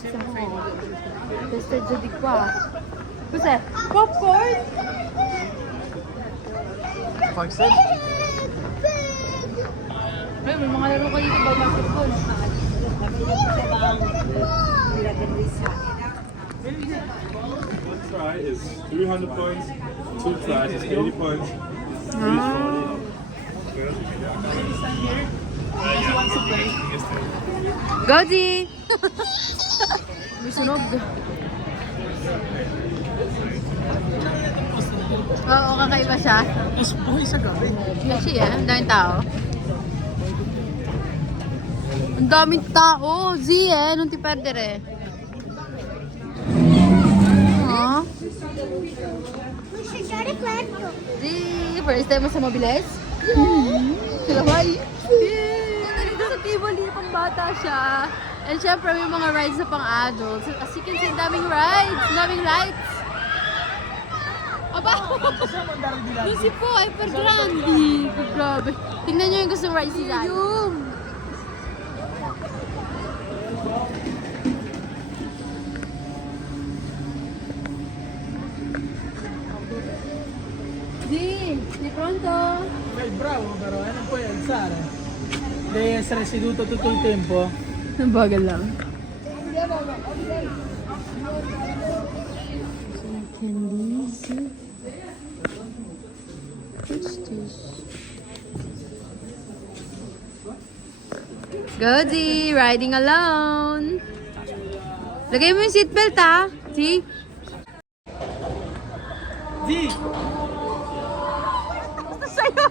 grazie mo. Festeggio di qua. Cos'è? Popcorn? Pakistan? May mga laro ko dito ba basketball? One try is 300 points, two tries is 80 points. Goji! May sunog. Oo, kakaiba siya. Mas buhay sa gabi. Kasi ang daming tao. Ang daming tao! Z nung ti perdere. Aww. Z, first time mo sa mabilis? Sila ba? Nandito sa Tivoli, pang bata siya. And syempre may mga rides na pang adults. As you can see, daming rides, daming lights. Aba! Lucy po, hyper grande. Grabe. Tingnan nyo yung gustong rides nila. Yung! Di pronto? Okay, bravo però, non puoi alzare. Devi essere seduto tutto il tempo. Ang bagal lang. Candies. What's this? Goji, riding alone. Lagay mo yung seatbelt ha. See? Sì! Sa'yo!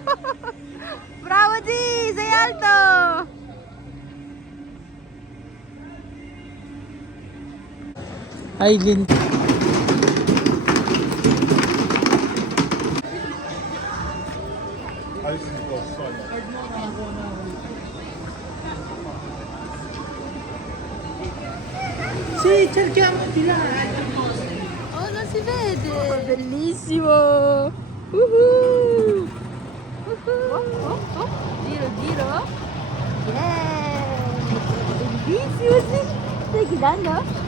Bravo, G! Say alto! Aileen. Sì, cerchiamo di là. Oh, non si vede! Bellissimo! Woohoo! Woohoo! Giro, giro! Yeah! Bellissimo! Sì! Stai guidando?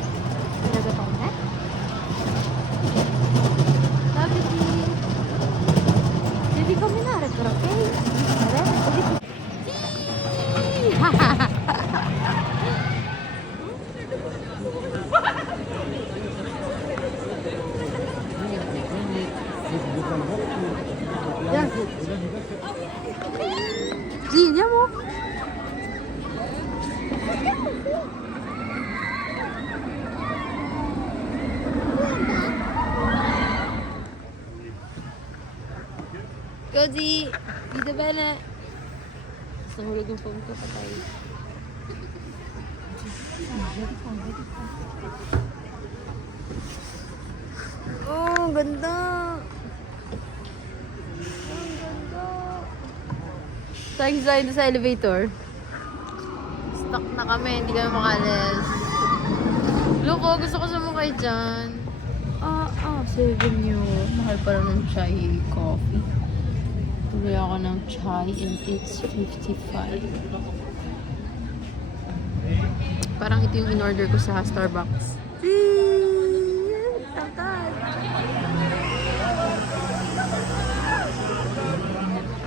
Guarda con me. Ciao, Gigi! Devi camminare però, ok? Sì! Sì, andiamo. Così, dite bene. Sto volendo un po' un po' patay. Oh, ganda. Thanks tayo sa elevator. Stuck na kami, hindi kami makalis. Loko, gusto ko sumakay dyan. 7 yun. Mahal pa lang ng chai coffee. Tuloy ako ng chai and it's 55. Parang ito yung in-order ko sa Starbucks. Takat!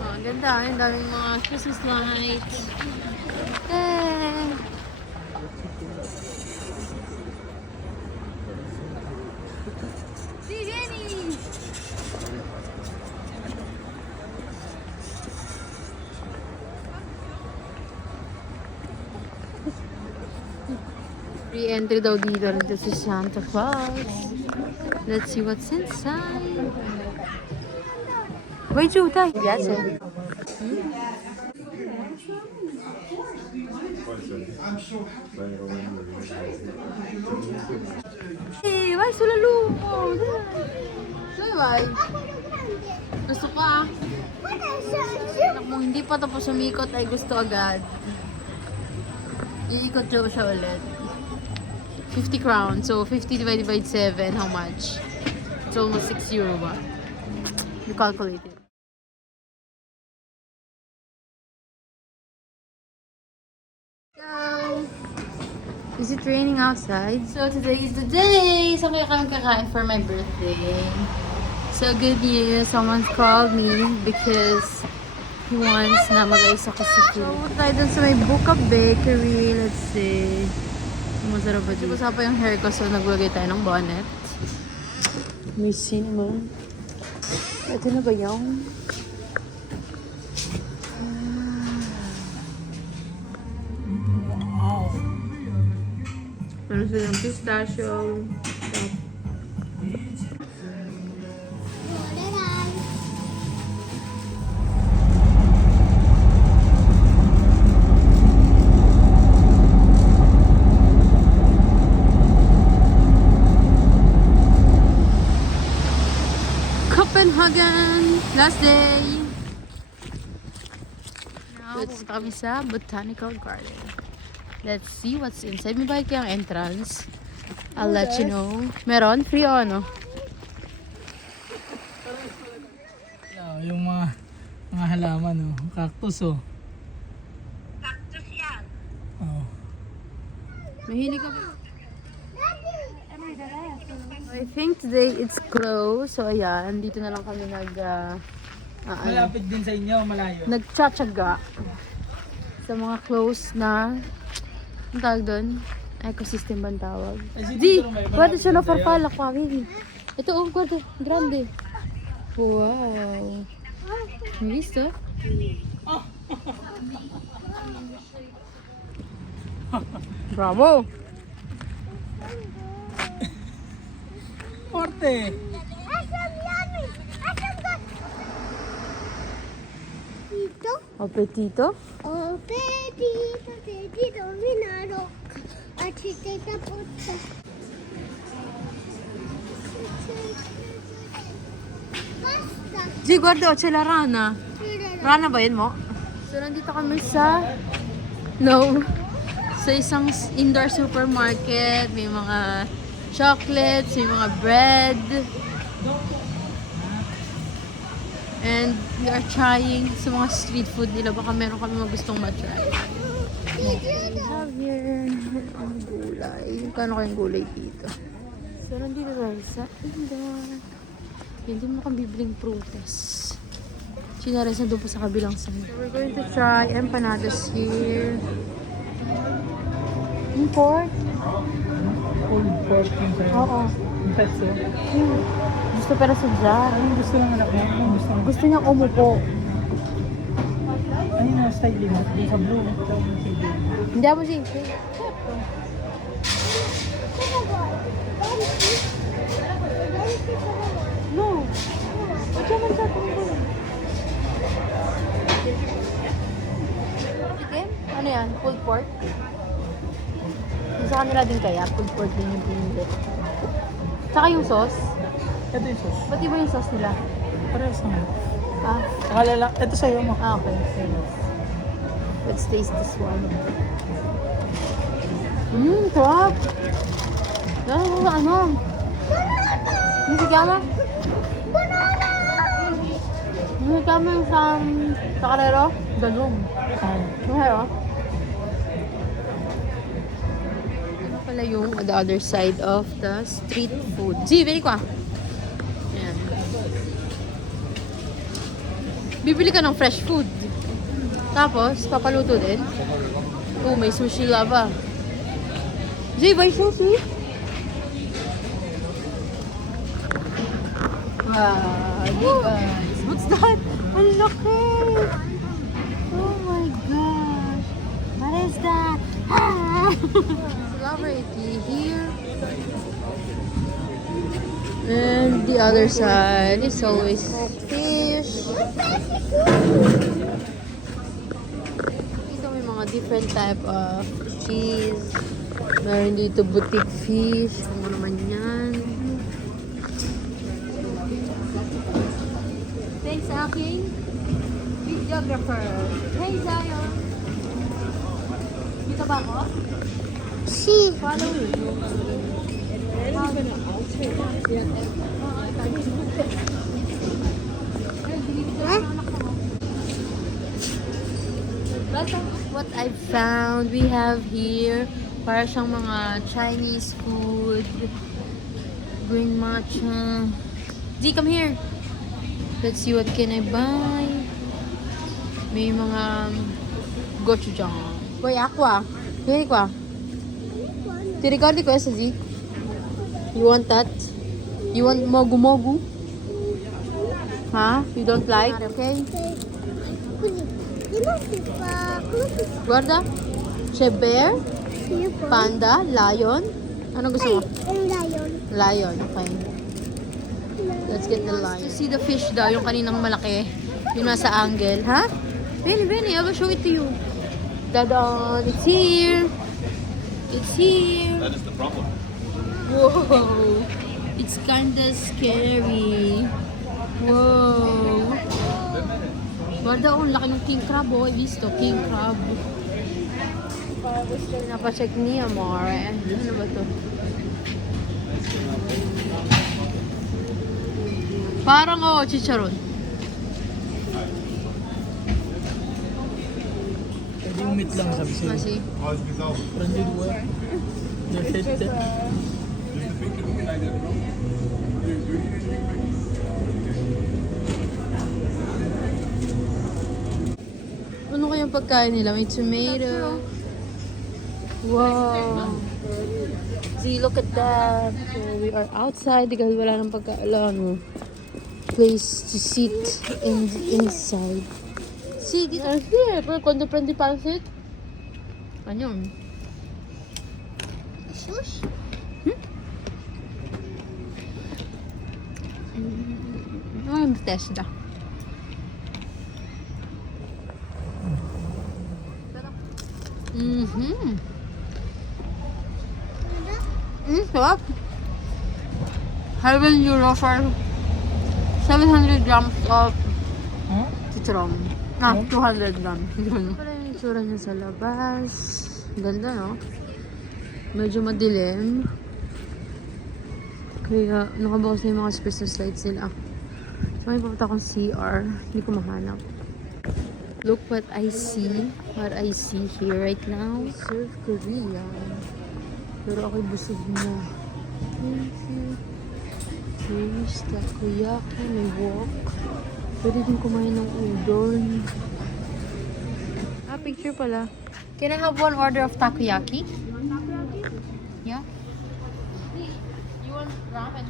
Ang ganda, ang daming mga Christmas lights. Si Jenny! Free entry daw dito sa Santa Claus. Let's see what's inside. Wait, Jutai. Yes, eh. Hey, vai sulla lupo! Dai, vai! Gusto ka? Anak mo, hindi pa tapos umikot ay gusto agad. Iikot siya ulit. 50 crowns. So, 50 divided by 7, how much? It's almost €6 ba? You calculate it. Go! Is it raining outside? So today is the day! So kaya kami kakain for my birthday. So good news, someone called me because he wants na mag-ayos ako sa food. So tayo dun sa may Buka Bakery. Let's see. Masarap ba dito? Basa pa yung hair ko, so naglagay tayo ng bonnet. May cinnamon. Ito na ba yung? Wow. Meron silang pistachio. Copenhagen! Last day! Now, pupunta kami sa Botanical Garden. Let's see what's inside. May bayad kayang entrance. I'll let you know. Meron? Free o ano? Yung mga halaman, oh. Cactus, oh. Oh. Mahilig ka ba? I think today it's closed. So ayan, dito na lang kami Malapit din sa inyo, malayo. nagtsatsaga sa mga close na ang tawag doon? Ecosystem ba ang tawag? Di! Pwede siya na farpalak pa. Ito oh, pwede. Grande. Wow. Visto? Bravo! Forte! Apetito? Oh, petito, vinaro. Accetta puzza. Basta. Di, guarda, c'è la rana. Rana ba yun mo? So, nandito kami sa... No. Sa isang indoor supermarket. May mga chocolates, may mga bread. And we are trying sa mga street food nila. Baka meron kami magustong matry. We have here ang gulay. Kano kayong gulay dito? So, nandito tayo sa indoor. Yan, di mo kami bibiling prutas. Sinares na doon po sa kabilang side. So, we're going to try empanadas here. Yung pork? Pulled pork yung sa'yo. Oo. Yung petso. Gusto pero sa jar. Anong gusto ng anak mo? Anong gusto mo? Gusto niyang umupo. Ano yung style mo? Yung sa blue. Hindi ako siya. No. What's your man sa tungkol? Chicken? Ano yan? Pulled pork? Yung sa kanila din kaya? Pulled pork din yung pinili. Tsaka yung sauce? Ito yung sauce. Ba't iba yung sauce nila? Parehas naman. Ah, Akala lang, ito sa'yo mo. okay. Let's taste this one. Sarap! Ano? Ano si Kama? Ano si Kama yung sa karero? Galong. Ano? Ano pala yung the other side of the street food? Bili ko ah. Ayan. Bibili ka ng fresh food. Tapos, papaluto din. Oh, may sushi lava. Buy sushi? Wow, guys. What's that? Ang laki! Oh my gosh. What is that? Celebrity here. And the other side is always fish. Dito may mga different type of cheese. Meron dito boutique fish. Ano naman yan? Thanks, aking videographer. Hey, Zion! Dito ba ako? Si. Follow me. What I found, we have here Para siyang mga Chinese food. Green matcha. Z, come here. Let's see what can I buy. May mga gochujang. Koy, aqua. Yun, aqua. Tirikardi ko sa Z. You want that? You want mogu-mogu? Huh? You don't like? Okay. Guarda. Siya bear, panda, lion. Ano gusto mo? Lion. Lion, okay. Let's get the lion. To see the fish daw, yung kaninang malaki. Yung nasa angle, ha? Benny, Benny, I will show it to you. Dadon, it's here. It's here. That is the problem. Whoa. It's kinda scary. Whoa. Guarda, oh, laki ng king crab, oh. Visto, king crab. Napacheck niya, Mare. Ano ba to? Parang, oh, chicharon. Pwede yung meat lang sabi sila. Kasi, Branded well. They're fit. ano kayang pagkain nila? May tomato. Wow. See, look at that. So, we are outside because wala nang pagkaalam. Place to sit in the inside. See, these are here. Pero cuando prende pansit. Ano yun? Shush. I'm Tesla. Sarap. €7 for 700 grams of Huh? chicharon. 200 grams. Pala yung itsura niya sa labas. Ganda, no? Medyo madilim. Kaya nakabukas na yung mga Christmas lights nila. So, may pupunta akong CR. Hindi ko mahanap. Look what I see. What I see here right now. Surf Korea. Pero ako'y busog na. Here's takoyaki. May wok. Pwede din kumain ng udon. Ah, picture pala. Can I have one order of takoyaki? Yeah? You want ramen?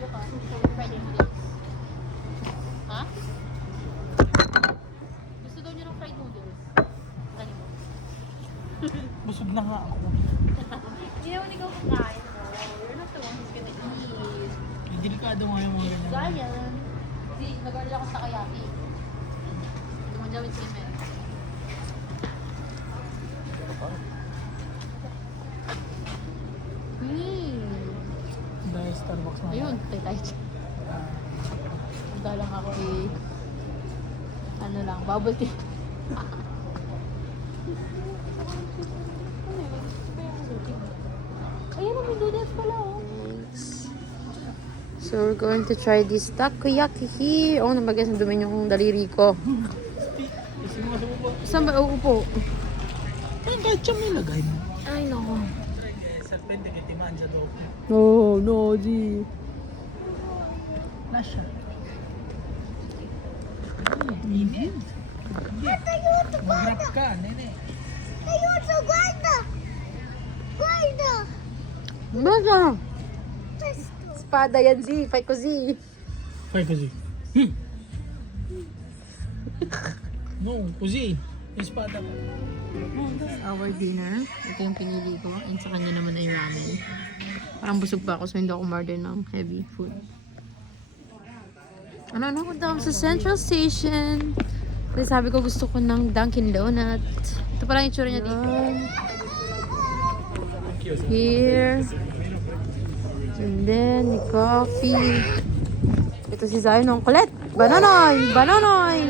Fried noodles. Ha? Gusto daw niyo ng fried noodles. Ano mo? Busog na nga ako. Hindi naman ikaw kakain mo. You're not the one who's gonna eat. Delikado nga yung mga ganyan. Zion. Hindi, nag-order ako sa takoyaki. Dumagawin si Mel. Dahil Starbucks na. Ayun, tayo. Punta lang ako ano lang, bubble tea. Ayan, may noodles pala, oh. So, we're going to try this takoyaki here. Oh, namagas na dumi yung daliri ko. Kasi mga sa baba. Saan ba? Uupo. Ay, kahit siya may lagay mo. Ay, no. Serpente kay timaan siya daw. No, no, G. Nasya. Init. Mag-grab ka, nene. Ayun, so guarda. Guarda. Basta. Presto. Espada yan, Z. Fight ko, Z. Fai così. No, così. Yung spada ka. Our dinner. Ito yung pinili ko. And sa kanya naman ay ramen. Parang busog pa ako so hindi ako umorder ng heavy food. Ano, punta kami sa Central Station. Kasi sabi ko gusto ko ng Dunkin' Donut. Ito parang itsura niya dito. Here. And then, the coffee. Ito si Zion ng kulit. Bananoy! Bananoy!